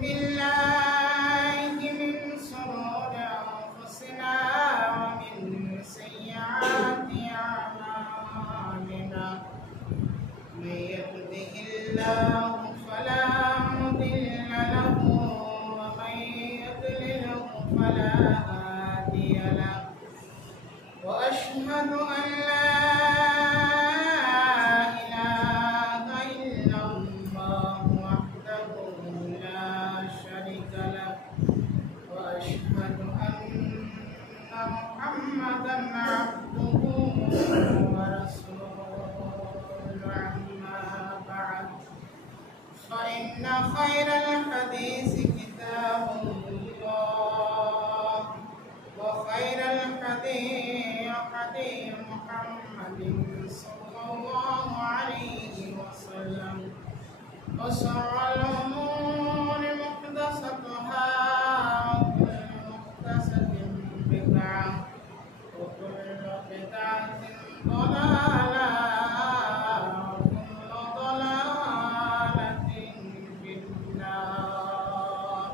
بالله من شرور أنفسنا ومن سيئات أعمالنا من يهده الله فلا مضل له ومن يضلله فلا هادي له وأشهد أن لا محمدا عبده ورسوله أما بعد فإن خير الحديث كتاب الله وخير الهدي هدي محمد صلى الله عليه وسلم وشر الأمور محدثاتها وكل بدعة ضلالة وكل ضلالة في النار.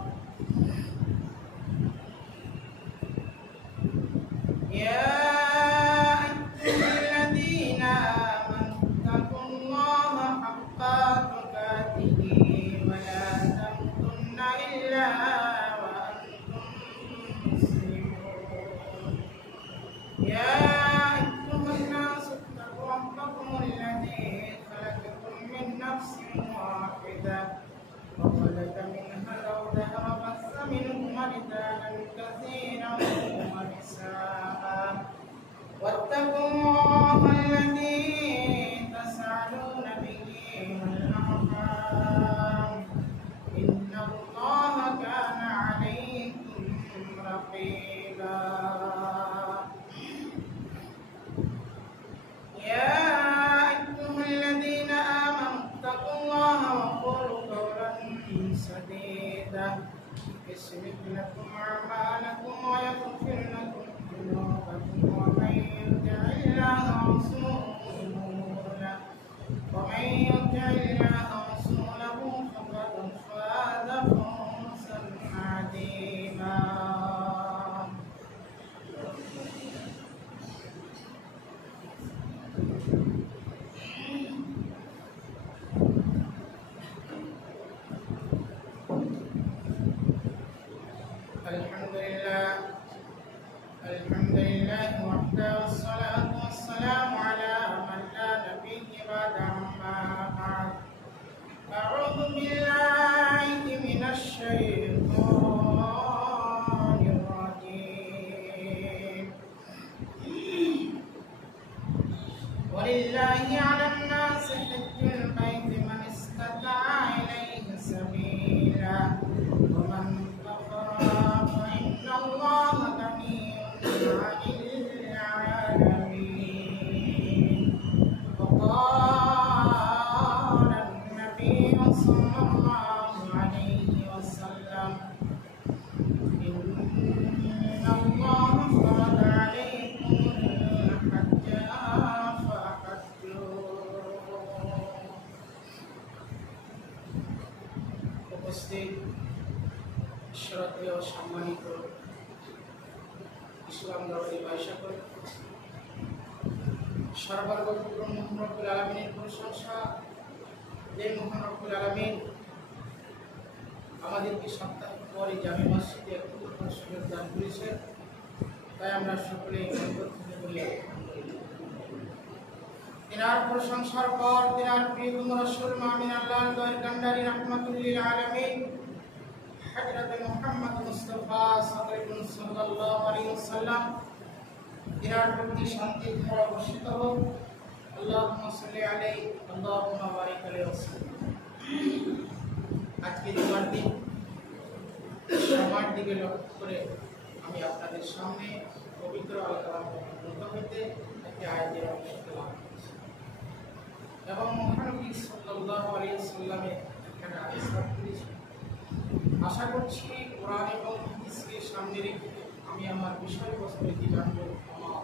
يا أيها الذين آمنوا اتقوا الله حق تقاته ولا تموتن إلا يا أيها الناس اتقوا ربكم الذي خلقكم من نفس واحدة وخلق منها زوجها وبث منهما رجالا كثيرا ونساء واتقوا الله الذي تسألون به والأرحام إن الله كان عليكم رقيبا. يا أيها الذين آمنوا اتقوا الله وقولوا قولا سديدا يصلح لكم أعمالكم ويغفر لكم ذنوبكم ومن يطع الله ورسوله فقد فاز فوزا عظيما. الحمد لله وحده والصلاة والسلام على من لا نبي بعد أما بعد أعوذ بالله من الشيطان الرجيم. ولله على الناس حج البيت من استطاع إليه سبيلا ومن كفر فإن الله غني عن العالمين. وقال النبي صلى الله عليه وسلم إن الله فرض عليكم الحج فحجوا. উপস্থিত শ্রদ্ধেয় সম্মানিত ইসলাম ধর্মের ভাই সকল, সর্বপ্রথম মহান রব্বুল আলামিনের প্রশংসা। যে মহান রব্বুল আলামিন আমাদেরকে সপ্তাহের পরে জামে মসজিদে একত্র সুযোগ দান করেছেন, তাই আমরা সকলে বলি তিনার প্রশংসার পর তিনার প্রিয়তম রাসূল মুহাম্মদ আল্লাহর দয়ার কান্ডারি রাহমাতুল লিল আলামিন হযরত মুহাম্মদ মুস্তাফা সাল্লাল্লাহু আলাইহি ওয়াসাল্লাম তিনার প্রতি শান্তি ধারা বর্ষিত হোক। আল্লাহুম্মা সাল্লি আলাইহি আল্লাহুম্মা বারিক আলাইহি ওয়াসাল্লাম। আজকে জুমার দিন, সময়ের দিকে লক্ষ্য করে আমি আপনাদের সামনে পবিত্র আল কালাম গ্রন্থ হইতে একটি আয়াতের অংশ তেলাওয়াত করছি এবং মহানবী সাল্লাল্লাহু আলাইহি ওয়াসাল্লামের এখানে হাদিস পাঠ করেছি। আশা করছি কোরআন এবং হাদিসকে সামনে রেখে আমি আমার বিষয়বস্তু কি জানবো আমার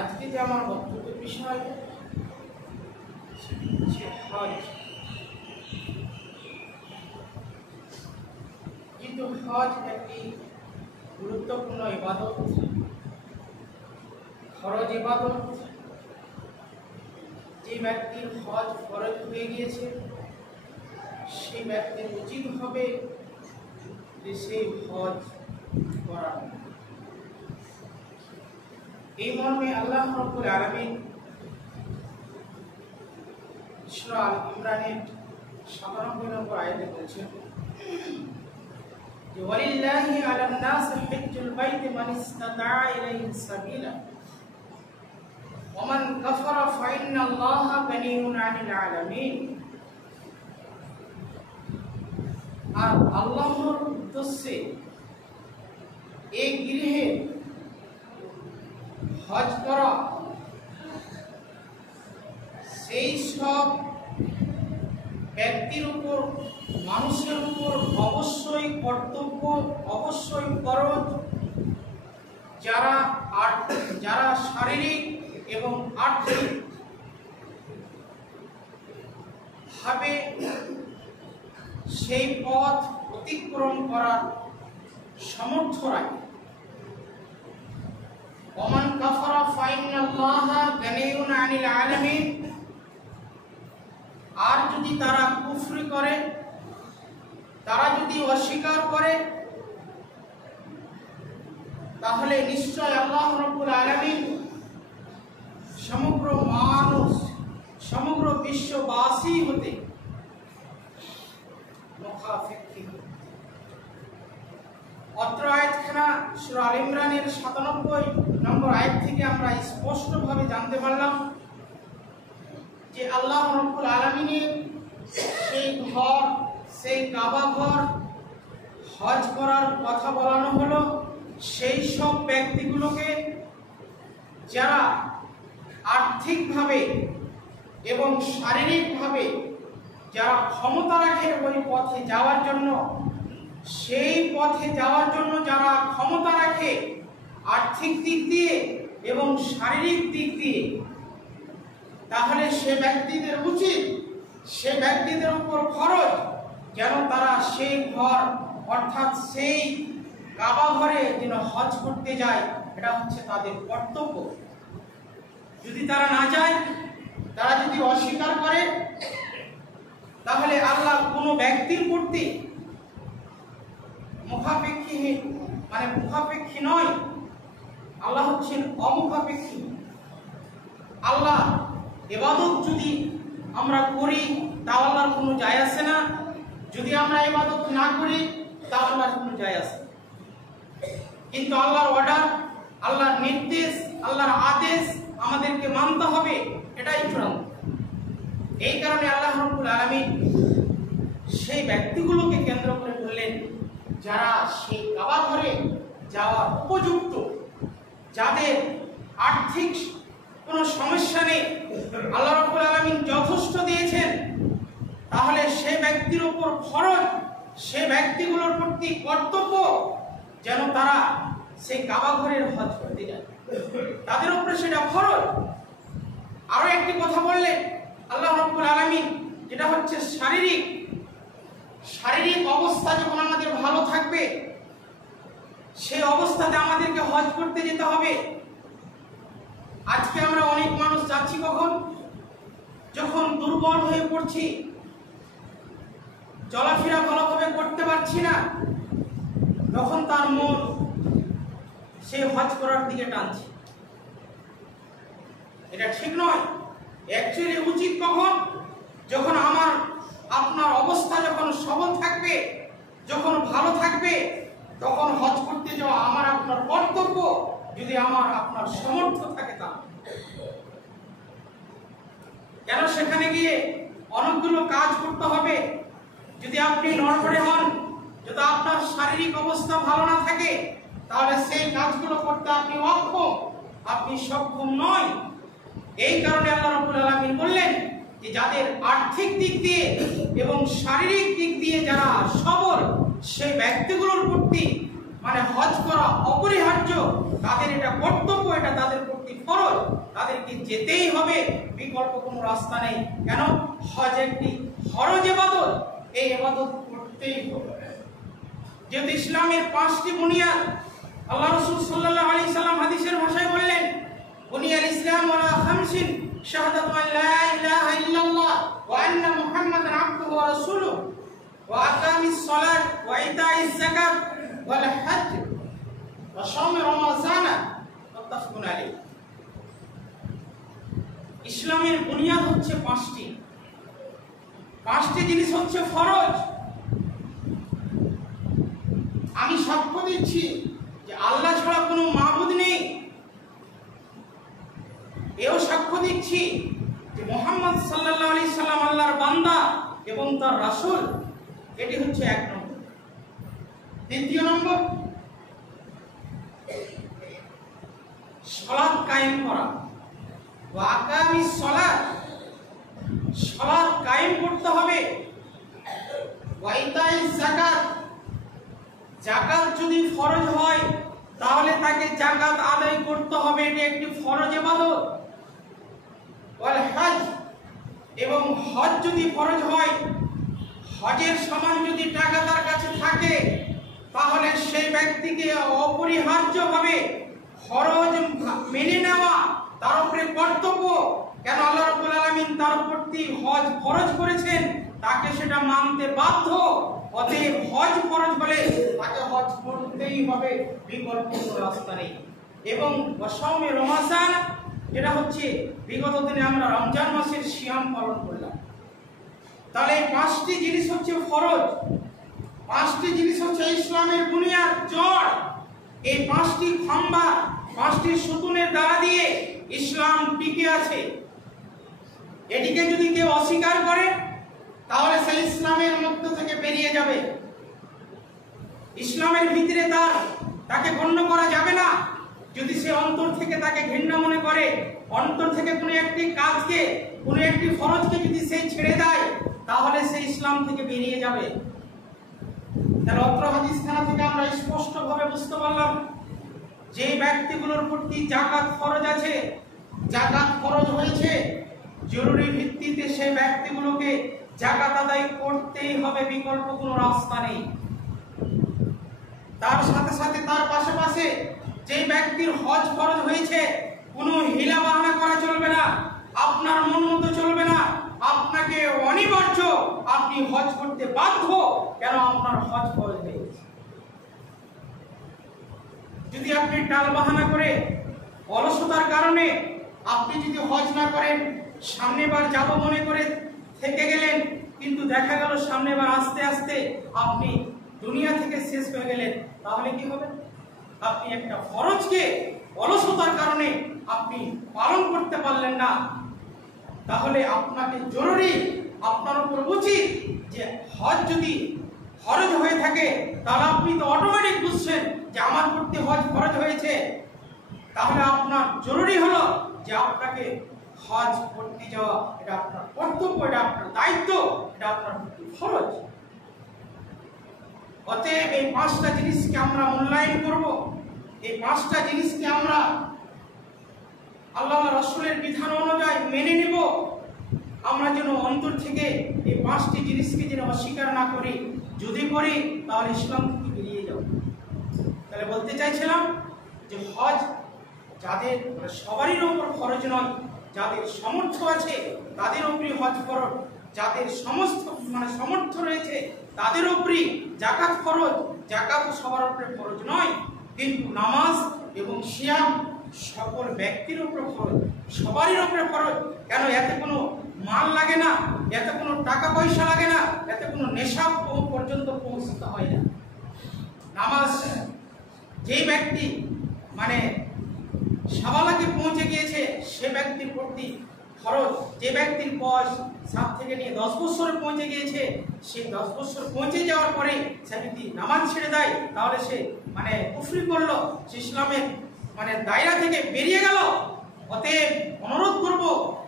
আজকে যে আমার বক্তব্যের বিষয় হজ। কিন্তু হজ একটি গুরুত্বপূর্ণ ইবাদত, ফরজ ইবাদত। যে ব্যক্তির হজ ফরজ হয়ে গিয়েছে সেই ব্যক্তির উচিত হবে যে সেই হজ করা। এই মর্মে আল্লাহ রাব্বুল আলামিন সূরা আল ইমরানের ৯৭ নম্বর আয়াতে বলেছেন যে ওয়ালিল্লাহি আলান নাস হিজ্জুল বাইতি মান ইসতাতা ইলাইহি সাবিলা ওয়া মান কাফারা ফাইন্নাল্লাহা গানিয়্যুন আনিল আলামিন। আর আল্লাহর উদ্দেশ্যে এই গৃহে হজ করা সেই সব ব্যক্তির উপর, মানুষের উপর অবশ্যই কর্তব্য, অবশ্যই ফরজ, যারা শারীরিক এবং আর্থিক ভাবে সেই পথ অতিক্রম করার সামর্থ্য রাখে। ওমান কাফারা ফাইন্নাল্লাহা গানিয়্যুন আনিল আলামিন। আর যদি তারা কুফরি করে, তারা যদি অস্বীকার করে, তাহলে নিশ্চয় আল্লাহ রাব্বুল আলামিন সমগ্র মানুষ, সমগ্র বিশ্ববাসী হতে মুখাফিক্ষিন। অত্র আয়াতখানা সূরা আল ইমরানের ৯৭ নম্বর আয়াত থেকে আমরা স্পষ্টভাবে জানতে পারলাম যে আল্লাহ রাব্বুল আলামিনের সেই ঘর, সেই কাবা ঘর হজ করার কথা বলানো হলো সেই সব ব্যক্তিগুলোকে যারা আর্থিকভাবে এবং শারীরিকভাবে যারা ক্ষমতা রাখে ওই পথে যাওয়ার জন্য, সেই পথে যাওয়ার জন্য যারা ক্ষমতা রাখে আর্থিক দিক দিয়ে এবং শারীরিক দিক দিয়ে, তাহলে সে ব্যক্তিদের উচিত, সে ব্যক্তিদের উপর ফরজ যেন তারা সেই ঘর অর্থাৎ সেই কাবা ঘরে যেন হজ করতে যায়। এটা হচ্ছে তাদের কর্তব্য। যদি তারা না যায়, তারা যদি অস্বীকার করে, তাহলে আল্লাহ কোনো ব্যক্তির প্রতি মুখাপেক্ষীহীন, মানে মুখাপেক্ষী নয়, আল্লাহ হচ্ছেন অমুখাপেক্ষী। আল্লাহ ইবাদত যদি আমরা করি তাও আল্লাহর কোনো যায় আসে না, যদি আমরা ইবাদত না করি তাও আল্লাহর কোনো যায় আসে না। কিন্তু আল্লাহর অর্ডার, আল্লাহর নির্দেশ, আল্লাহর আদেশ আমাদেরকে মানতে হবে, এটাই চূড়ান্ত। এই কারণে আল্লাহ রাব্বুল আলামিন সেই ব্যক্তিগুলোকে কেন্দ্র করে বললেন যারা সেই কাবা ঘরে যাওয়ার উপযুক্ত, যাদের আর্থিক কোনো সমস্যা নেই, আল্লাহ রাব্বুল আলামিন যথেষ্ট দিয়েছেন, তাহলে সেই ব্যক্তির উপর ফরজ, সেই ব্যক্তিগুলোর প্রতি কর্তব্য যেন তারা সেই কাবা ঘরের হজ করতে যায়, তাদের উপরে সেটা ফরজ। আরো একটি কথা বললেন আল্লাহ রাব্বুল আলামিন, যেটা হচ্ছে শারীরিক অবস্থা যখন আমাদের ভালো থাকবে সেই অবস্থাতে আমাদেরকে হজ করতে যেতে হবে। আজকে আমরা অনেক মানুষ যাচ্ছি কখন, যখন দুর্বল হয়ে পড়ছি, চলাফেরা ভালোভাবে করতে পারছি না, তখন তার মন সেই হজ করার দিকে টানছে। এটা ঠিক নয়। অ্যাকচুয়ালি উচিত কখন, যখন আপনার অবস্থা যখন সবল থাকবে, যখন ভালো থাকবে, তখন হজ করতে যাওয়া আমার আপনার কর্তব্য, যদি আপনার সামর্থ্য থাকে তা। কেন সেখানে গিয়ে অনেকগুলো কাজ করতে হবে। যদি আপনি নড়বড়ে হন, যদি আপনার শারীরিক অবস্থা ভালো না থাকে, তাহলে সেই কাজগুলো করতে আপনি অক্ষম, আপনি সক্ষম নয়। এই কারণে আল্লাহ রাব্বুল আলামিন বললেন যে যাদের আর্থিক দিক দিয়ে এবং শারীরিক দিক দিয়ে যারা সবল, সেই ব্যক্তিগুলোর প্রতি মানে হজ করা অপরিহার্য, তাদের এটা কর্তব্য, এটা তাদের প্রতি ফরজ, তাদেরকে যেতেই হবে, বিকল্প কোনো রাস্তা নেই। কেন? হজ একটি ফরজ ইবাদত, এই ইবাদত করতেই হবে। যেহেতু ইসলামের 5টি বুনিয়াদ, আল্লাহ রাসূল সাল্লাল্লাহু আলাইহি সাল্লাম হাদিসের ভাষায় বললেন, বুনিয়াল ইসলাম আলা খামসিন শাহাদাতু আন লা ইলাহা ইল্লাল্লাহ ওয়া আন্না মুহাম্মাদান আবদুহু ওয়া রাসূলুহু ওয়া আকামিস সালাত ওয়া ইতাইজ যাকাত ওয়াল হজ ওয়া শাওম রমাযান মুত্তাফাকুন আলাইহি। ইসলামের বুনিয়াদ হচ্ছে 5টি জিনিস হচ্ছে ফরজ। আমি সাক্ষ্য দিচ্ছি যে আল্লাহ ছাড়া কোনো মাবুদ নেই, এও সাক্ষ্য দিচ্ছি যে মুহাম্মদ সাল্লাল্লাহু আলাইহি সাল্লাম আল্লাহর বান্দা এবং তার রাসূল। এটি হচ্ছে 1 নম্বর। দ্বিতীয় নম্বর, সালাত কায়েম করা, ওয়া আকামিস সালাত, সালাত কায়েম করতে হবে, ওয়া ইতাইজ যাকাত, যাকাত যদি ফরজ হয় তাহলে তাকে যাকাত আদায় করতে হবে, এটি একটি ফরজ ইবাদত। ওয়াল হজ, এবং হজ যদি ফরজ হয়, হজের সমান যদি টাকা তার কাছে থাকে তাহলে সেই ব্যক্তিকে অপরিহার্যভাবে ফরজ মেনে নেওয়া তার উপরে কর্তব্য। কেন? আল্লাহ রাব্বুল আলামিন তার প্রতি হজ ফরজ করেছেন, তাকে সেটা মানতে বাধ্য। অতএব হজ ফরজ বলে তাকে হজ করতেই হবে, বিকল্প কোনো রাস্তা নেই। এবং শাওমে রমাযান, এটা হচ্ছে বিগত দিনে আমরা রমজান মাসের সিয়াম পালন করলাম। তাহলে এই 5টি জিনিস হচ্ছে ফরজ, 5টি জিনিস হচ্ছে ইসলামের বুনিয়াদ, জড়। এই 5টি খাম্বা, 5টি সুতুনের দ্বারা দিয়ে ইসলাম টিকে আছে। এটিকে যদি কেউ অস্বীকার করে তাহলে সে ইসলামের মধ্য থেকে বেরিয়ে যাবে। ইসলামের ভিতরে তাকে গণ্য করা যাবে না। যদি সে অন্তর থেকে তাকে ঘৃণা মনে করে, অন্তর থেকে কোনো একটি কাজকে, কোনো একটি ফরজকে যদি সে ছেড়ে দেয় তাহলে সে ইসলাম থেকে বেরিয়ে যাবে। তাহলে অত্র হাদিসখানা থেকে আমরা স্পষ্টভাবে বুঝতে পারলাম যে ব্যক্তিগুলোর প্রতি যাকাত ফরজ আছে, যাকাত ফরজ হয়েছে, জরুরি ভিত্তিতে সেই ব্যক্তিগুলোকে যাকাত আদায় করতেই হবে, বিকল্প কোনো রাস্তা নেই। তার সাথে সাথে তার পাশে যে ব্যক্তির হজ ফরজ হয়েছে, কোনো হিলা বাহানা করা চলবে না, আপনার মন মতো চলবে না, আপনাকে অনিবার্য, আপনি হজ করতে বাধ্য। কেন? আপনার হজ ফরজ হয়েছে। যদি আপনি টাল বাহানা করে, অলসতার কারণে আপনি যদি হজ না করেন, সামনেবার যাব মনে করে থেকে গেলেন, কিন্তু দেখা গেল সামনেবার আস্তে আস্তে আপনি দুনিয়া থেকে শেষ হয়ে গেলেন, তাহলে কি হবে? আপনি একটা ফরজকে অলসতার কারণে আপনি পালন করতে পারলেন না। তাহলে আপনাকে জরুরি, আপনার উপর উচিত যে হজ যদি ফরজ হয়ে থাকে তাহলে আপনি তো অটোমেটিক বুঝছেন যে আমার প্রতি হজ ফরজ হয়েছে। তাহলে আপনার জরুরি হলো যে আপনাকে হজ করতে যাওয়া, এটা আপনার কর্তব্য, এটা আপনার দায়িত্ব, এটা আপনার প্রতি ফরজ। অতএব এই 5টা জিনিসকে আমরা মূল্যায়ন করব, এই 5টা জিনিসকে আমরা আল্লাহ রাসূলের বিধান অনুযায়ী মেনে নেব। আমরা যেন অন্তর থেকে এই 5টি জিনিসকে যেন অস্বীকার না করি। যদি করি তাহলে ইসলাম থেকে বেরিয়ে যাব। তাহলে বলতে চাইছিলাম যে হজ যাদের সবারই উপর ফরজ নয়, যাদের সামর্থ্য আছে তাদের উপরই হজ ফরজ, যাদের সামর্থ্য রয়েছে তাদের উপরই যাকাত ফরজ। যাকাত সবার উপরে ফরজ নয়, কিন্তু নামাজ এবং সিয়াম সকল ব্যক্তির উপরে ফরজ, সবারই উপরে ফরজ। কেন? এতে কোনো মাল লাগে না, এতে কোনো টাকা পয়সা লাগে না, এতে কোনো নেশা পর্যন্ত পৌঁছতে হয় না। নামাজ যেই ব্যক্তি সাবালাকে পৌঁছে গিয়েছে সে ব্যক্তির প্রতি ফরজ। যে ব্যক্তির বয়স 7 থেকে নিয়ে 10 বছরে পৌঁছে গিয়েছে, সে 10 বছর পৌঁছে যাওয়ার পরে সে যদি নামাজ ছেড়ে দেয় তাহলে সে কুফরি করলো, সে ইসলামের দায়রা থেকে বেরিয়ে গেল। অতএব অনুরোধ করব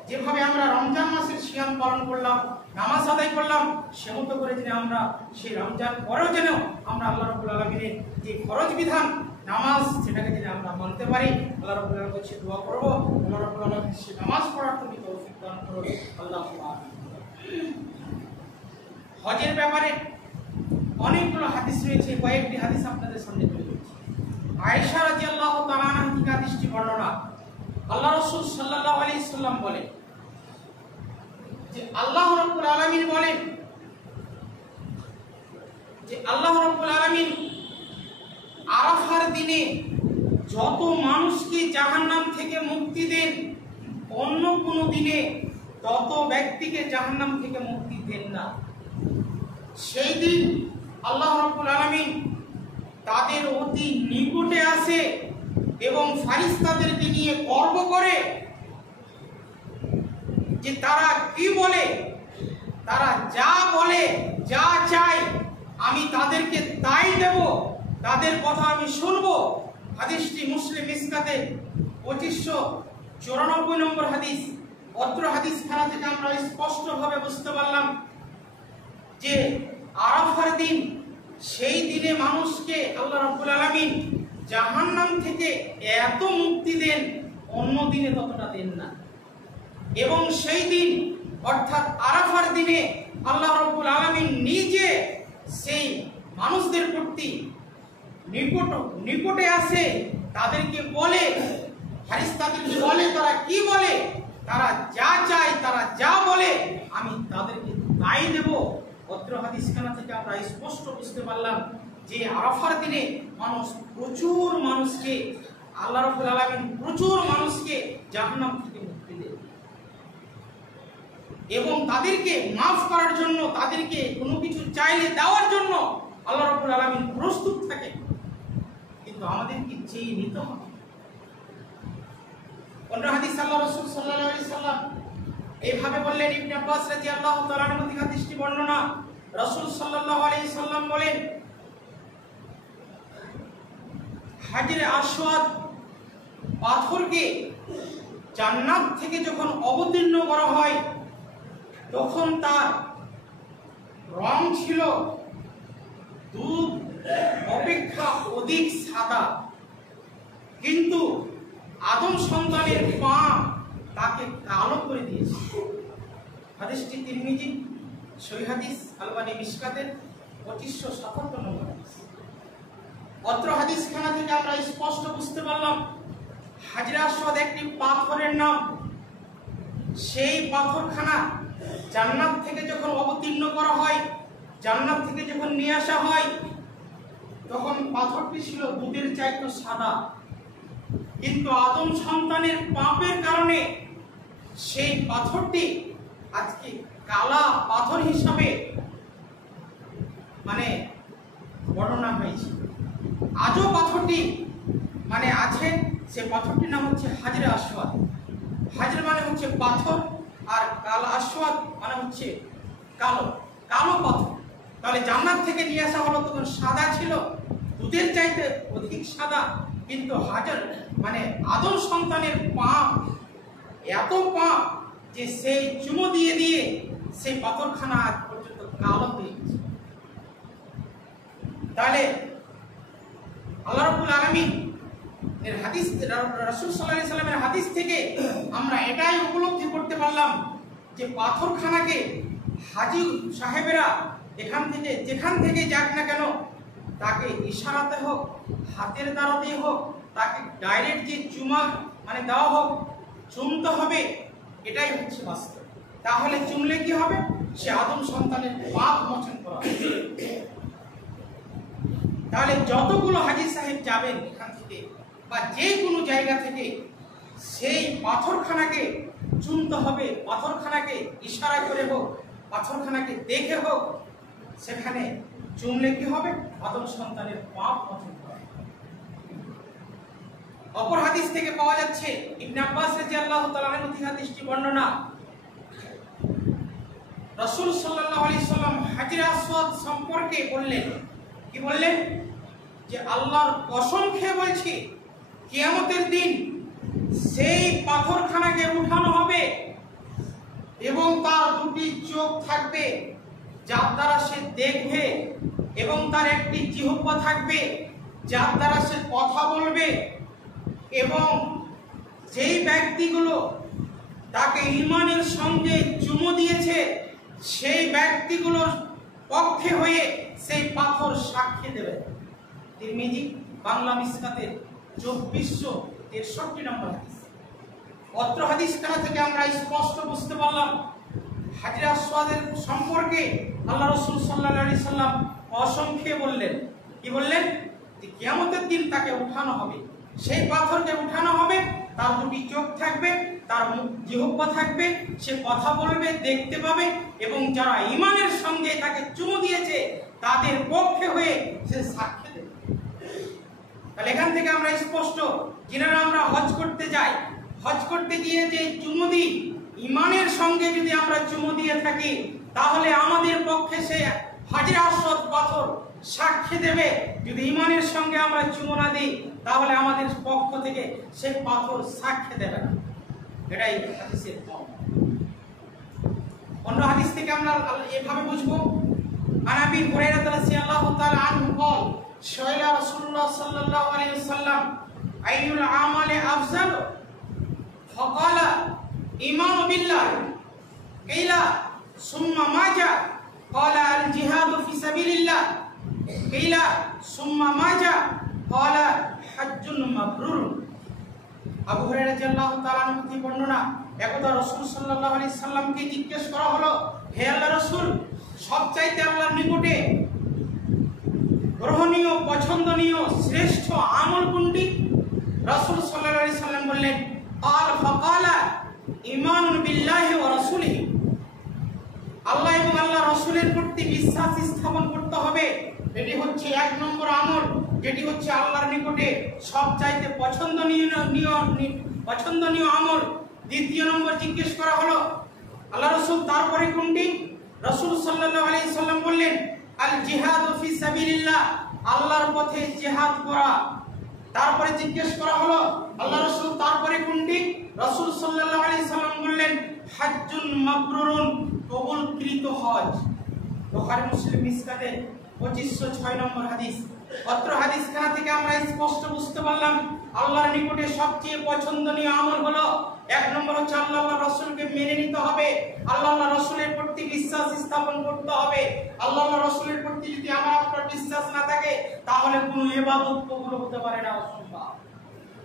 যেভাবে আমরা রমজান মাসের সিয়াম পালন করলাম, নামাজ আদায় করলাম, সে মতো করে যেন আমরা সেই রমজান পরেও যেন আমরা আল্লাহ রাব্বুল আলামিনের যে ফরজ বিধান নামাজ, সেটাকে যেন আমরা মানতে পারি। আল্লাহ রাব্বুল আলামিনের কাছে দোয়া করব, আল্লাহ রাব্বুল আলামিন সে নামাজ পড়ার তুমি তৌফিক দান করুন। আল্লাহুম্মা আমিন। হজের ব্যাপারে অনেকগুলো হাদিস রয়েছে, কয়েকটি হাদিস আপনাদের সামনে তুলে ধরছি। আয়েশা রাদিয়াল্লাহু তাআলা আনহা থেকে হাদিসটি বর্ণনা, আল্লাহ রাসূল সাল্লাল্লাহু আলাইহি সাল্লাম বলেন যে আল্লাহ রাব্বুল আলামিন বলেন যে আল্লাহ রাব্বুল আলামিন আরাফার দিনে যত মানুষকে জাহান্নাম থেকে মুক্তি দেন, অন্য কোনো দিনে তত ব্যক্তিকে জাহান্নাম থেকে মুক্তি দেন না। সেই দিন আল্লাহ রাব্বুল আলামিন তাদের অতি নিকটে আসে এবং ফারিস্তাদেরকে নিয়ে গর্ব করে যে তারা কি বলে, তারা যা বলে, যা চায় আমি তাদেরকে তাই দেব, তাদের কথা আমি শুনবো। হাদিসটি মুসলিম মিসকাতে 2594 নম্বর হাদিস। অত্র হাদিস খানা থেকে আমরা স্পষ্টভাবে বুঝতে পারলাম যে আরাফার দিন, সেই দিনে মানুষকে আল্লাহ রাব্বুল আলামিন জাহান্নাম থেকে এত মুক্তি দেন, অন্য দিনে ততটা দেন না। এবং সেই দিন অর্থাৎ আরাফার দিনে আল্লাহ রাব্বুল আলামিন নিজে সেই মানুষদের প্রতি নিকটে আসে, তাদেরকে বলে, ফারিস্তাদেরকে বলে, তারা কি বলে, তারা যা চায়, তারা যা বলে আমি তাদেরকে তাই দেব। অত্র হাদিসখানা থেকে আমরা স্পষ্ট বুঝতে পারলাম যে আরাফার দিনে মানুষ প্রচুর মানুষকে, আল্লাহ রাব্বুল আলামিন প্রচুর মানুষকে জাহান্নাম থেকে মুক্তি দেন এবং তাদেরকে মাফ করার জন্য, তাদেরকে কোনো কিছু চাইলে দেওয়ার জন্য আল্লাহ রাব্বুল আলামিন প্রস্তুত থাকে। কিন্তু আমাদেরকে চেয়ে নিতে হবে। অন্য হাদিস আল্লাহ রাসূল সাল্লাল্লাহু আলাইহি সাল্লাম এইভাবে বললেন, ইবনে আব্বাস রাদিয়াল্লাহু তাআলা আনহু থেকে হাদিসটি বর্ণনা, রাসূল সাল্লাল্লাহু আলাইহি সাল্লাম বলেন, হাজরে আসওয়াদ পাথরকে জান্নাত থেকে যখন অবতীর্ণ করা হয় তখন তার রং ছিল দুধ অপেক্ষা অধিক সাদা, কিন্তু আদম সন্তানের পা তাকে কালো করে দিয়েছে। হাদিসটি তিরমিজি সহিহ হাদিস, আলবানী মিশকাতের 2577 নম্বর হাদিস। অত্র হাদিসখানা থেকে আমরা স্পষ্ট বুঝতে পারলাম হাজরে আসওয়াদ একটি পাথরের নাম। সেই পাথরখানা জান্নাত থেকে যখন অবতীর্ণ করা হয়, জান্নাত থেকে যখন নিয়ে আসা হয়, তখন পাথরটি ছিল দুধের চাইতে সাদা, কিন্তু আদম সন্তানের পাপের কারণে সেই পাথরটি আজকে কালা পাথর হিসাবে বর্ণনা হয়েছে। আজও পাথরটি আছে, সে পাথরটির নাম হচ্ছে হাজরে আসওয়াদ। হাজর মানে হচ্ছে পাথর, আর কালা আসওয়াদ মানে হচ্ছে কালো, কালো পাথর। তাহলে জান্নাত থেকে নিয়ে আসা হলো, তখন সাদা ছিল, দুধের চাইতে অধিক সাদা, কিন্তু হাজর আদম সন্তানের পাপ, এত পাপ যে সেই চুমো দিয়ে দিয়ে সেই পাথরখানা আজ পর্যন্ত কালো হয়ে গেছে। তাহলে আল্লাহ রাব্বুল আলামিন এর হাদিস, রাসূল সাল্লাল্লাহু আলাইহি সাল্লামের হাদিস থেকে আমরা এটাই উপলব্ধি করতে পারলাম যে পাথরখানাকে হাজী সাহেবেরা এখান থেকে যেখান থেকে যাক না কেন, তাকে ইশারাতে হোক, হাতের দ্বারাতেই হোক, তাকে ডাইরেক্ট যে চুমা দেওয়া হোক, চুমতে হবে, এটাই হচ্ছে বাস্তব। তাহলে চুমলে কি হবে? সে আদম সন্তানের পাপ মোচন করা হবে। তাহলে যতগুলো হাজী সাহেব যাবেন এখান থেকে বা যে কোনো জায়গা থেকে, সেই পাথরখানাকে চুমতে হবে, পাথরখানাকে ইশারা করে হোক, পাথরখানাকে দেখে হোক, সেখানে চুমলে কি হবে? আদম সন্তানের পাপ মোচন করা হবে। অপর হাদিস থেকে পাওয়া যাচ্ছে, ইবনে আব্বাস রাদিয়াল্লাহু তাআলা আনহু থেকে হাদিসটি বর্ণনা, রাসূল সাল্লাল্লাহু আলাইহি সাল্লাম হাজরে আসওয়াদ সম্পর্কে বললেন, কি বললেন? যে আল্লাহর কসম খেয়ে বলছি, কিয়ামতের দিন সেই পাথরখানাকে উঠানো হবে এবং তার দুটি চোখ থাকবে যার দ্বারা সে দেখবে, এবং তার একটি জিহ্বা থাকবে যার দ্বারা সে কথা বলবে, এবং যেই ব্যক্তিগুলো তাকে ঈমানের সঙ্গে চুমু দিয়েছে সেই ব্যক্তিগুলোর পক্ষে হয়ে সেই পাথর সাক্ষী দেবে। তিরমিজি বাংলা মিসকাতের 2463 নম্বর হাদিস। অত্র হাদিসখানা থেকে আমরা স্পষ্ট বুঝতে পারলাম হাজরে আসওয়াদের সম্পর্কে আল্লাহ রাসূল সাল্লাল্লাহু আলাইহি সাল্লাম অসংখ্যে বললেন। কি বললেন? যে কিয়ামতের দিন তাকে উঠানো হবে, সেই পাথরকে উঠানো হবে, তার দুটি চোখ থাকবে, তার জিহ্বা থাকবে, সে কথা বলবে, দেখতে পাবে, এবং যারা ঈমানের সঙ্গে তাকে চুমু দিয়েছে তাদের পক্ষে হয়ে সে সাক্ষী দেবে। তাহলে এখান থেকে আমরা স্পষ্ট, যারা আমরা হজ করতে যাই, হজ করতে গিয়ে যে চুমু দিই, ঈমানের সঙ্গে যদি আমরা চুমু দিয়ে থাকি তাহলে আমাদের পক্ষে সে হাজরে আসওয়াদ পাথর সাক্ষী দেবে। যদি ঈমানের সঙ্গে আমরা চুমু না দিই তাহলে আমাদের পক্ষ থেকে সে পাথর সাক্ষী দেবে না। এটাই হাদিসের অন্য হাদিস থেকে আমরা এভাবে বুঝবো। আনাবি হুরায়রা রাদিয়াল্লাহু তাআলা আনহু قال سئل رسول الله صلى الله عليه وسلم أي الأعمال أفضل فقال إيمان بالله قيل ثم ماذا قال الجهاد في سبيل الله قيل ثم ماذا قال حج مبرور। আবু হুরায়রা রাদিয়াল্লাহু তাআলা আনহু থেকে বর্ণনা, একদা রাসূল সাল্লাল্লাহু আলাইহি সাল্লামকে জিজ্ঞেস করা হলো, হে আল্লাহর রাসূল, সবচাইতে আল্লাহর নিকটে গ্রহণীয়, পছন্দনীয়, শ্রেষ্ঠ আমল কোনটি? রাসূল সাল্লাল্লাহু আলাইহি সাল্লাম বললেন, আল ফাকালা ঈমানুন বিল্লাহি ওয়া রাসূলিহি, আল্লাহ এবং আল্লাহ রাসূলের প্রতি বিশ্বাস স্থাপন করতে হবে। এটি হচ্ছে এক নম্বর আমল, যেটি হচ্ছে আল্লাহর নিকটে সবচাইতে পছন্দনীয় আমল। দ্বিতীয় নম্বর জিজ্ঞেস করা হলো আল্লাহ রাসূল, তারপরে কোনটি? রাসূল সাল্লাল্লাহু আলাইহি সাল্লাম বললেন, আল জিহাদু ফি সাবিলিল্লাহ, আল্লাহর পথে জিহাদ করা। তারপরে জিজ্ঞেস করা হলো আল্লাহ রাসূল, তারপরে কোনটি? রাসূল সাল্লাল্লাহু আলাইহি সাল্লাম বললেন, হাজ্জুন মাবরুরুন, কবুলকৃত হজ। বুখারী মুসলিম মিসকাতে 2506 নম্বর হাদিস। অত্র হাদিসখানা থেকে আমরা স্পষ্ট বুঝতে পারলাম আল্লাহর নিকটে সবচেয়ে পছন্দনীয় আমল হলো, এক নম্বর হচ্ছে আল্লাহ রাসূলকে মেনে নিতে হবে, আল্লাহ রাসূলের প্রতি বিশ্বাস স্থাপন করতে হবে। আল্লাহ রাসূলের প্রতি যদি আমার আপনার বিশ্বাস না থাকে তাহলে কোনো ইবাদত কবুল হতে পারে না, অসম্ভব।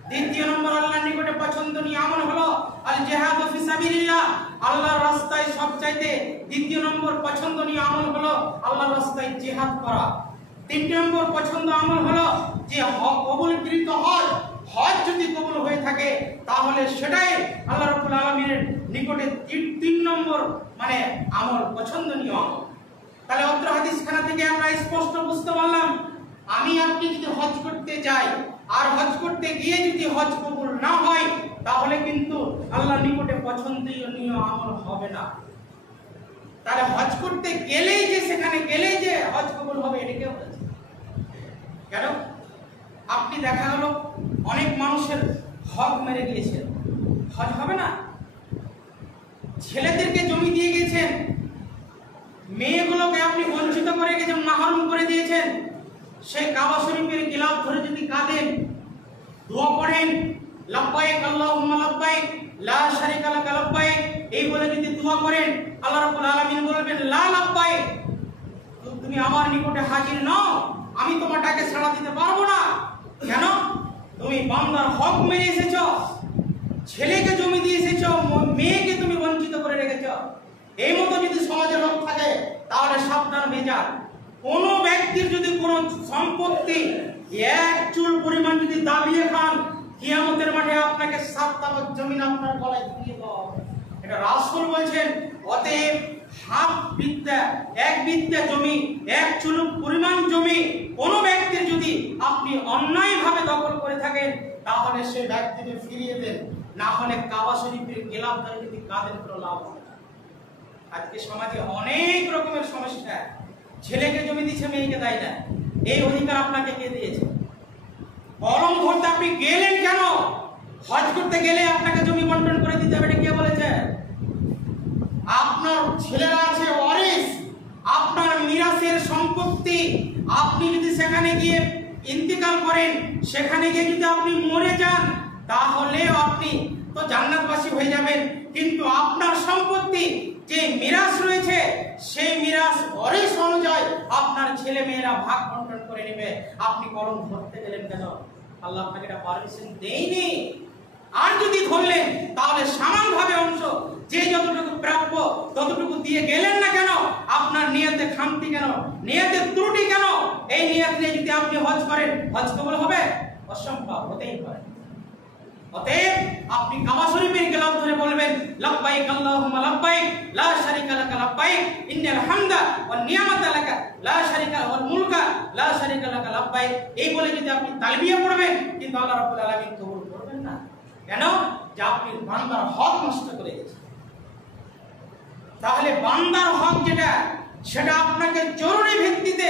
দ্বিতীয় নম্বর আল্লাহর নিকটে পছন্দনীয় আমল হলো আল জিহাদু ফি সাবিলিল্লাহ, আল্লাহর রাস্তায় সবচাইতে দ্বিতীয় নম্বর পছন্দনীয় আমল হলো আল্লাহর রাস্তায় জিহাদ করা। তিন নম্বর পছন্দ আমল হলো যে কবুলকৃত হজ। হজ যদি কবুল হয়ে থাকে তাহলে সেটাই আল্লাহ রাব্বুল আলামিনের নিকটে তিন নম্বর মানে আমল, পছন্দনীয় আমল। তাহলে অত্র হাদিসখানা থেকে আমরা স্পষ্ট বুঝতে পারলাম, আমি আপনি যদি হজ করতে যাই আর হজ করতে গিয়ে যদি হজ কবুল না হয় তাহলে কিন্তু আল্লাহর নিকটে পছন্দনীয় আমল হবে না। তাহলে হজ করতে গেলেই যে সেখানে গেলেই যে হজ কবুল হবে এটা কেউ বলছে কেন? আপনি দেখা গেল অনেক মানুষের হক মেরে গিয়েছেন, হজ হবে না। ছেলেদেরকে জমি দিয়ে গেছেন, মেয়েগুলোকে আপনি বঞ্চিত করে গেছেন, মাহরুম করে দিয়েছেন। সেই কাবা শরীফের গিলাফ ধরে যদি কাঁদেন, দোয়া পড়েন, লাব্বাইক আল্লাহুম্মা লাব্বাইক লা শারীকা লাকা লাব্বাইক, এই বলে যদি দোয়া করেন, আল্লাহ রাব্বুল আলামিন বলবেন লা লাব্বাইক, তুমি আমার নিকটে হাজির নও, আমি তোমার ডাকে সাড়া দিতে পারবো না। কেন? তুমি বান্দার হক মেরে এসেছো, ছেলেকে জমি দিয়ে এসেছো, মেয়েকে তুমি বঞ্চিত করে রেখেছো। এই মতো যদি সমাজের লোক থাকে তাহলে সাবধান হয়ে যান। কোনো ব্যক্তির যদি কোনো সম্পত্তি এক চুল পরিমাণ যদি দাবিয়ে খান, কিয়ামতের মাঠে আপনাকে 7 তাবক জমি আপনার গলায় দিয়ে দেওয়া হবে। এটা রাসূল বলছেন। অতএব হাফ বিদ্যা, এক বিদ্যা জমি, এক চুল পরিমাণ জমি কোনো ব্যক্তির যদি আপনি অন্যায়ভাবে দখল করে থাকেন তাহলে সেই ব্যক্তিকে ফিরিয়ে দেন, না হলে কাবা শরীফের গিলাফ ধরে যদি কাঁদেন কোনো লাভ হবে না। আজকে সমাজে অনেক রকমের সমস্যা, ছেলেকে জমি দিচ্ছে, মেয়েকে দেয় না। এই অধিকার আপনাকে কে দিয়েছে? কলম ধরতে আপনি গেলেন কেন? হজ করতে গেলে আপনাকে জমি বন্টন করে দিতে হবে, এটা কে বলেছে? আপনার ছেলেরা আছে ওয়ারিস, আপনার মিরাসের সম্পত্তি, আপনি যদি সেখানে গিয়ে ইন্তেকাল করেন, সেখানে গিয়ে যদি আপনি মরে যান, তাহলে আপনি তো জান্নাতবাসী হয়ে যাবেন। কিন্তু আপনার সম্পত্তি যে মিরাস রয়েছে, সেই মিরাস ওয়ারিস অনুযায়ী আপনার ছেলে মেয়েরা ভাগ বন্টন করে নেবে। আপনি কলম ধরতে গেলেন কেন? আল্লাহ আপনাকে এটা পারমিশন দেয়নি। আর যদি ধরলেন তাহলে সমানভাবে অংশ যে যতটুকু প্রাপ্য ততটুকু দিয়ে গেলেন না কেন? আপনার নিয়তে খামতি কেন, নিয়তে ত্রুটি কেন? এই নিয়ত নিয়ে যদি আপনি হজ করেন, হজ কবুল হবে? অসম্ভব, হতেই পারে। অতএব আপনি কাবা শরীফের গেলাম ধরে বলবেন লাব্বাইক আল্লাহুম্মা লাব্বাইক লা শারীকা লাকা লাব্বাইক ইন্নাল হামদা ওয়ান নিয়ামাতা লাকা লা শারীকা ওয়াল মুলকা লা শারীকা লাকা লাব্বাইক। এই বলে যদি আপনি তালবিয়া পড়বেন, কিন্তু আল্লাহ রাব্বুল আলামিন কবুল করবেন না। কেন? যে আপনি বান্দার হক নষ্ট করে গেছেন। তাহলে বান্দার হক যেটা, সেটা আপনাকে জরুরি ভিত্তিতে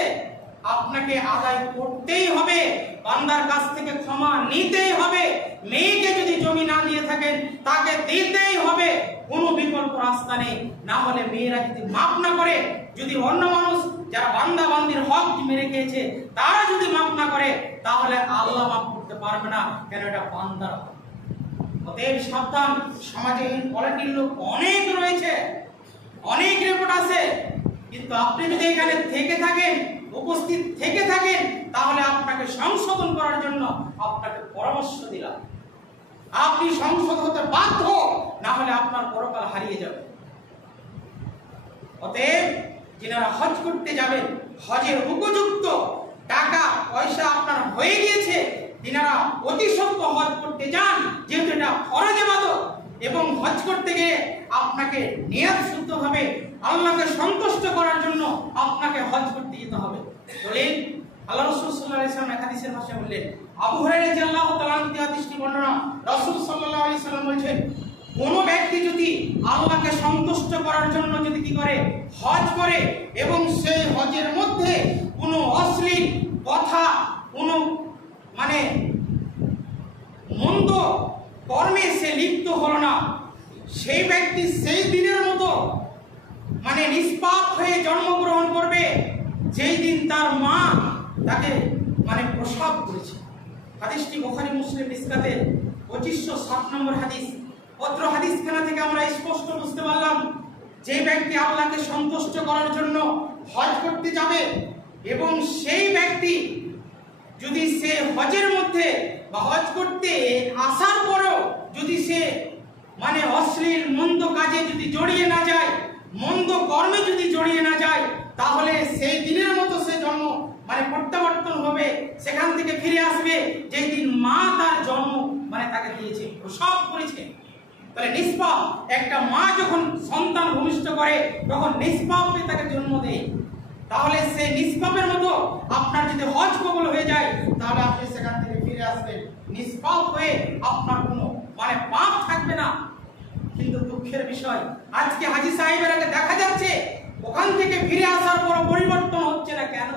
আপনাকে আদায় করতেই হবে, বান্দার কাছ থেকে ক্ষমা নিতেই হবে। মেয়েকে যদি জমি না দিয়ে থাকেন, তাকে দিতেই হবে, কোনো বিকল্প রাস্তা নেই। না হলে মেয়েরা যদি মাফ না করে, যদি অন্য মানুষ যারা বান্দা বান্দির হক মেরে খেয়েছে তারা যদি মাফ না করে, তাহলে আল্লাহ মাফ করতে পারবে না। কেন? এটা বান্দার হক। অতএব সাবধান। সমাজে এই কোয়ালিটির লোক অনেক রয়েছে, অনেক রিপোর্ট আছে, কিন্তু আপনি যদি এখানে থেকে থাকেন, উপস্থিত থেকে থাকেন, তাহলে আপনাকে সংশোধন করার জন্য আপনাকে পরামর্শ দিলাম। আপনি সংশোধন হতে বাধ্য, না হলে আপনার পরকাল হারিয়ে যাবে। অতএব যিনারা হজ করতে যাবেন, হজের উপযুক্ত টাকা পয়সা আপনার হয়ে গিয়েছে, যিনারা অতি সত্ত্বর হজ করতে যান, যেহেতু এটা ফরজ ইবাদত, এবং হজ করতে গিয়ে আপনাকে নিয়ত শুদ্ধভাবে আল্লাহকে সন্তুষ্ট করার জন্য আপনাকে হজ করতে যেতে হবে। বলেন আল্লাহ রাসূল সাল্লাল্লাহু আলাইহি ওয়াসাল্লাম হাদিসের ভাষায় বললেন, আবু হুরায়রা রাদিয়াল্লাহু তাআলা আনহু হাদিসটি বর্ণনা, রাসূল সাল্লাল্লাহু আলাইহি ওয়াসাল্লাম বলেছেন, কোন ব্যক্তি যদি আল্লাহকে সন্তুষ্ট করার জন্য যদি কি করে, হজ করে, এবং সেই হজের মধ্যে কোনো অশ্লীল কথা, কোনো মানে মন্দ কর্মে সে লিপ্ত হলো না, সেই ব্যক্তি সেই দিনের মতো মানে নিষ্পাপ হয়ে জন্মগ্রহণ করবে যেই দিন তার মা তাকে মানে প্রসব করেছে। হাদিসটি বুখারী মুসলিম মিসকাতে 2507 নম্বর হাদিস। পত্র হাদিসখানা থেকে আমরা স্পষ্ট বুঝতে পারলাম, যে ব্যক্তি আল্লাহকে সন্তুষ্ট করার জন্য হজ করতে যাবে, এবং সেই ব্যক্তি যদি সে হজের মধ্যে বা হজ করতে আসার পরেও যদি সে মানে অশ্লীল মন্দ কাজে যদি জড়িয়ে না যায়, মন্দ কর্মে যদি জড়িয়ে না যায়, তাহলে সেই দিনের মতো সে জন্ম মানে প্রত্যাবর্তন হবে, সেখান থেকে ফিরে আসবে যেই দিন মা তার জন্ম মানে তাকে দিয়েছে, প্রসব করেছে। তাহলে নিষ্পাপ একটা মা যখন সন্তান ভূমিষ্ঠ করে, তখন নিষ্পাপে তাকে জন্ম দেয়। তাহলে সে নিষ্পাপের মতো আপনার যদি হজ কবুল হয়ে যায়, তাহলে আপনি সেখান থেকে ফিরে আসবেন নিষ্পাপ হয়ে, আপনার কোনো মানে পাপ থাকবে না। কিন্তু দুঃখের বিষয়, আজকে হাজী সাহেবের আগে দেখা যাচ্ছে ওখান থেকে ফিরে আসার পর পরিবর্তন হচ্ছে না। কেন?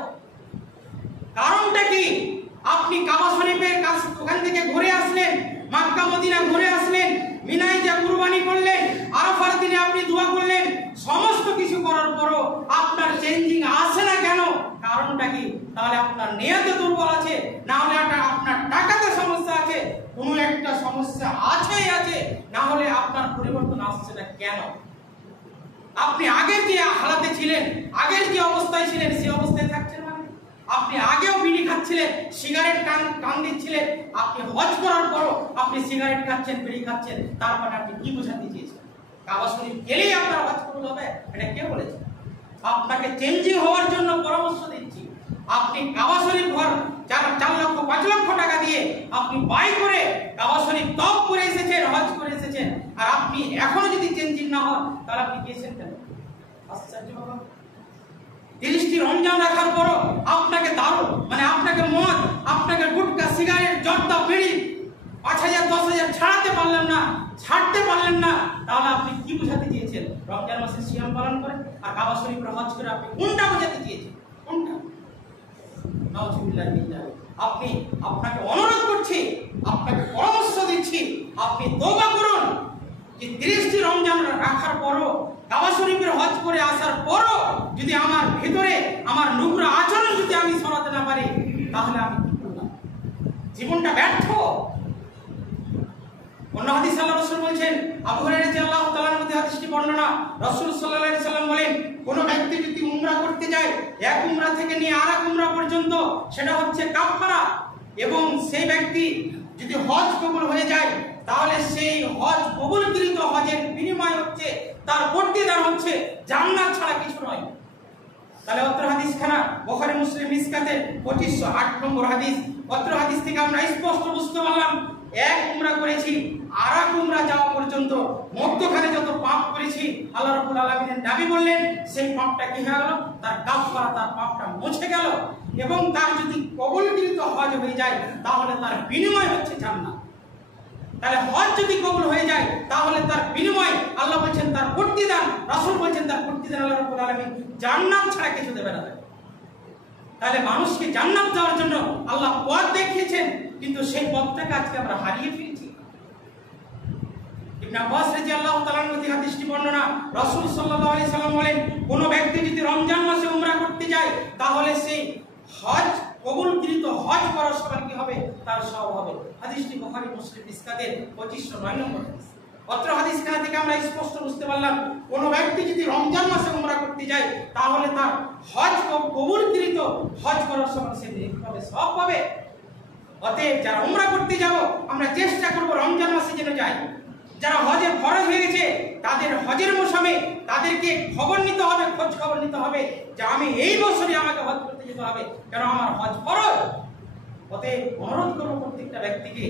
কারণটা কি? আপনি কাবা শরীফের কাছ ওখান থেকে ঘুরে আসলেন, মক্কা মদিনা ঘুরে আসলেন, মিনায় যা কুরবানি করলেন, আরাফার দিনে আপনি দোয়া করলেন, সমস্ত কিছু করার পরও আপনার চেঞ্জিং আসে না কেন? কারণটা কি? তাহলে আপনার নিয়তে দুর্বল আছে, না হলে আপনার টাকাতে সমস্যা আছে, কোনো একটা সমস্যা আছেই আছে, না হলে আপনার পরিবর্তন আসছে না কেন? আপনি আগের যে হালাতে ছিলেন, আগের যে অবস্থায় ছিলেন, সেই অবস্থায় থাকছেন মানে? আপনি আগেও বিড়ি খাচ্ছিলেন, সিগারেট টান দিচ্ছিলেন, আপনি হজ করার পরও আপনি সিগারেট খাচ্ছেন, বিড়ি খাচ্ছেন, তারপরে আপনি কি বোঝাতে চেয়েছেন? কাবা শরীফ গেলেই আপনার হজ কবুল হবে, এটা কে বলেছে? আপনাকে চেঞ্জিং হওয়ার জন্য পরামর্শ দিচ্ছি। আপনি কাবা শরীফ ঘর 4 লক্ষ 5 লক্ষ টাকা দিয়ে আপনি বাই করে কাবা শরীফ তওয়াফ করে এসেছেন, হজ করে এসেছেন, আর আপনি এখনো যদি চেঞ্জিং না হন, তাহলে আপনি গিয়েছেন কেন? আশ্চর্য বাবা। 30টি রমজান রাখার পরও আপনাকে দারু মানে আপনাকে মদ, আপনাকে গুটকা, সিগারেট, জর্দা, বিড়ি 5000 10,000 ছাড়তে পারলেন না, তাহলে আপনি কি বোঝাতে চেয়েছেন? রমজান মাসে সিয়াম পালন করেন আর কাবা শরীফের হজ করে আপনি কোনটা বোঝাতে চেয়েছেন? কোনটা? নাউজুবিল্লাহ বিল্লাহ। আপনি আপনাকে অনুরোধ করছি, আপনাকে পরামর্শ দিচ্ছি, আপনি তওবা করুন যে 30টি রমজান রাখার পরও কাবা শরীফের হজ করে আসার পরও যদি আমার ভেতরে আমার নোংরা আচরণ যদি আমি সরাতে না পারি, তাহলে আমি কি করলাম? জীবনটা ব্যর্থ। অন্য হাদিসে আল্লাহ রাসূল বলেছেন, আবু হুরায়রা রাদিয়াল্লাহু তাআলার মধ্যে হাদিসটি বর্ণনা, রাসূল সাল্লাল্লাহু আলাইহি সাল্লাম বলেন, কোন ব্যক্তি যদি উমরা করতে যায়, এক উমরা থেকে নিয়ে আরেক উমরা পর্যন্ত, সেটা হচ্ছে কাফারা, এবং সেই ব্যক্তি যদি হজ কবুল হয়ে যায়, তাহলে সেই হজ কবুলকৃত হজের বিনিময় হচ্ছে, তার প্রতিদান হচ্ছে জান্নাত ছাড়া কিছু নয়। তাহলে অত্র হাদিসখানা বুখারী মুসলিম মিসকাতের 2508 নম্বর হাদিস। অত্র হাদিস থেকে আমরা স্পষ্ট বুঝতে পারলাম, এক উমরা করেছি, আরেক উমরা যাওয়া পর্যন্ত মধ্যখানে যত পাপ করেছি, আল্লাহ রাব্বুল আলামিনের নবী বললেন সেই পাপটা কি হয়ে গেল? তার কাফারা, তার পাপটা মুছে গেল। এবং তার যদি কবুলকৃত হজ হয়ে যায়, তাহলে তার বিনিময় হচ্ছে জান্নাত। তাহলে হজ যদি কবুল হয়ে যায়, তাহলে তার বিনিময় আল্লাহ বলছেন তার প্রতিদান, রাসূল বলছেন তার প্রতিদান আল্লাহ রাব্বুল আলামিন জান্নাত ছাড়া কিছু দেবে না। তাহলে মানুষকে জান্নাত যাওয়ার জন্য আল্লাহ পথ দেখিয়েছেন, কিন্তু সেই পথটাকে আজকে আমরা হারিয়ে ফেলেছি। ইবনে আব্বাস রাদিয়াল্লাহু তাআলার মধ্যে হাদিসটি বর্ণনা, রাসূল সাল্লাল্লাহু আলাইহি সাল্লাম বলেন, কোন ব্যক্তি যদি রমজান মাসে উমরা করতে যায়, তাহলে সেই হজ কবুলকৃত হজ করার সমান কি হবে? তার সওয়াব হবে। হাদিসটি বুখারী মুসলিম মিসকাতের 2509 নম্বর হাদিস। অত্র হাদিসখানা থেকে আমরা স্পষ্ট বুঝতে পারলাম, কোন ব্যক্তি যদি রমজান মাসে উমরা করতে যায়, তাহলে তার হজ কবুলকৃত হজ করার সমান সে হবে, সওয়াব পাবে। অতএব যারা উমরা করতে যাব, আমরা চেষ্টা করব রমজান মাসে যেন যাই। যারা হজে ফরজ হয়ে গেছে, তাদের হজের মৌসুমে তাদেরকে খবর নিতে হবে, খোঁজ খবর নিতে হবে যে আমি এই বছরে আমাকে হজ করতে যেতে হবে, কেন আমার হজ ফরজ। অতএব অনুরোধ করব প্রত্যেকটা ব্যক্তিকে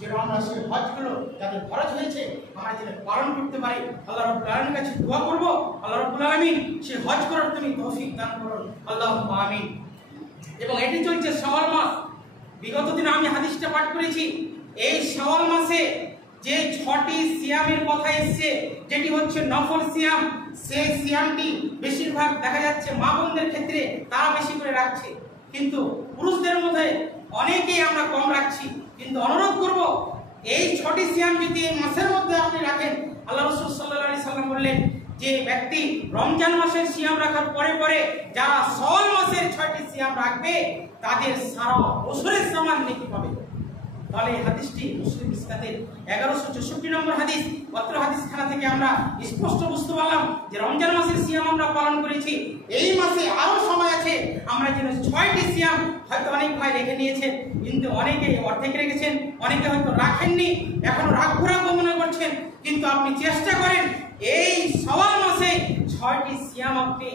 যেন আমরা সেই হজগুলো যাদের ফরজ হয়েছে আমরা যেন পালন করতে পারি। আল্লাহ রাব্বুল আলামিনের কাছে দোয়া করব, আল্লাহ রাব্বুল আলামিন সেই হজ করার তুমি তৌফিক দান করুন, আল্লাহুম্মা আমিন। এবং এটি চলছে শাওয়াল মাস। বিগত দিনে আমি হাদিসটা পাঠ করেছি, এই শাওয়াল মাসে যে 6টি সিয়ামের কথা এসেছে, যেটি হচ্ছে নফল সিয়াম, সেই সিয়ামটি বেশিরভাগ দেখা যাচ্ছে মা বোনদের ক্ষেত্রে তারা বেশি করে রাখছে, কিন্তু পুরুষদের মধ্যে অনেকেই আমরা কম রাখছি। কিন্তু অনুরোধ করব, এই 6টি সিয়াম যদি এই মাসের মধ্যে আপনি রাখেন, আল্লাহ রাসূল সাল্লাল্লাহু আলাইহি সাল্লাম বললেন যে ব্যক্তি রমজান মাসের সিয়াম রাখার পরে পরে যারা শাওয়াল মাসের 6টি সিয়াম রাখবে, তাদের সারা বছরের সমান নেকি পাবে। তাহলে এই হাদিসটি মুসলিম মিসকাতের 1164 নম্বর হাদিস। অত্র হাদিসখানা থেকে আমরা স্পষ্ট বুঝতে পারলাম যে রমজান মাসের সিয়াম আমরা পালন করেছি, এই মাসে আরো সময় আছে, আমরা যেন 6টি সিয়াম, হয়তো অনেক ভাই রেখে নিয়েছেন, কিন্তু অনেকে অর্ধেক রেখেছেন, অনেকে হয়তো রাখেননি, এখনো রাখবো মনে করছেন, কিন্তু আপনি চেষ্টা করেন এই শাওয়াল মাসে 6টি সিয়াম আপনি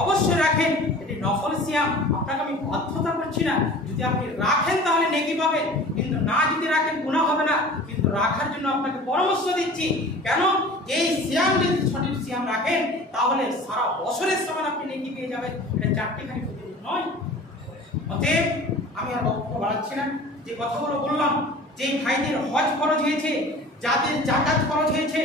অবশ্যই রাখেন। এটি নফল সিয়াম, আপনাকে আমি বাধ্যতা করছি না, যদি আপনি রাখেন তাহলে নেকি পাবেন, কিন্তু না যদি রাখেন গুনাহ হবে না। কিন্তু রাখার জন্য আপনাকে পরামর্শ দিচ্ছি, কেন এই সিয়াম যদি 6টি সিয়াম রাখেন, তাহলে সারা বছরের সমান আপনি নেকি পেয়ে যাবেন। এটা 4টি খালি প্রতিদিন নয়। অতএব আমি আর বক্তব্য বাড়াচ্ছি না, যে কথাগুলো বললাম, যে ভাইদের হজ ফরজ হয়েছে, যাদের যাকাত ফরজ হয়েছে,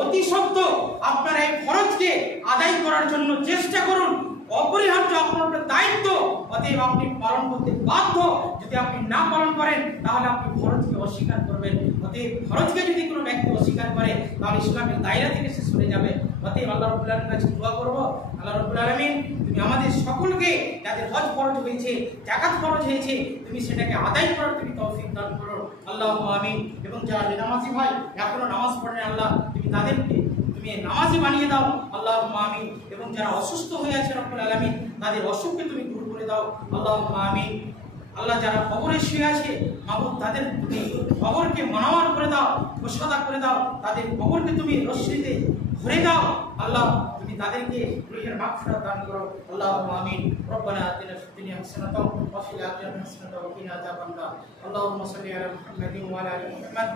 অতি সত্ত্বর আপনারা এই ফরজকে আদায় করার জন্য চেষ্টা করুন। অপরিহার্য আপনার দায়িত্ব, অতএব আপনি পালন করতে বাধ্য। যদি আপনি না পালন করেন, তাহলে আপনি ফরজকে অস্বীকার করবেন। অতএব ফরজকে যদি কোনো ব্যক্তি অস্বীকার করে, তাহলে ইসলামের দায়রা থেকে সে সরে যাবে। অতএব আল্লাহ রাব্বুল আলামিনের কাছে দোয়া করব, আল্লাহ রাব্বুল আলামিন তুমি আমাদের সকলকে যাদের হজ ফরজ হয়েছে, যাকাত ফরজ হয়েছে, তুমি সেটাকে আদায় করার তুমি তৌফিক দান করো, আল্লাহুম্মা আমিন। এবং যারা বেনামাজি ভাই এখনো নামাজ পড়েন, আল্লাহ তুমি তাদেরকে তুমি নামাজি বানিয়ে দাও, আল্লাহুম্মা আমিন। এবং যারা অসুস্থ হয়ে আছে রব্বুল আলামিন, তাদের অসুখকে তুমি দূর করে দাও, আল্লাহুম্মা আমিন। আল্লাহ যারা কবরে শুয়ে আছে, মাবুদ তাদের তুমি কবরকে মানওয়ার করে দাও, প্রসাদা করে দাও, তাদের কবরকে তুমি রশ্মিতে ভরে দাও, আল্লাহ তুমি তাদেরকে রুহের মাগফিরাত দান করো, আল্লাহুম্মা আমিন। রব্বানা আতিনা ফিদ দুনিয়া হাসানাতাও ওয়া ফিল আখিরাতি হাসানাতাও ওয়া কিনা আযাবান্নার। আল্লাহুম্মা সাল্লি আলা মুহাম্মাদিন ওয়া আলা আলি মুহাম্মাদ।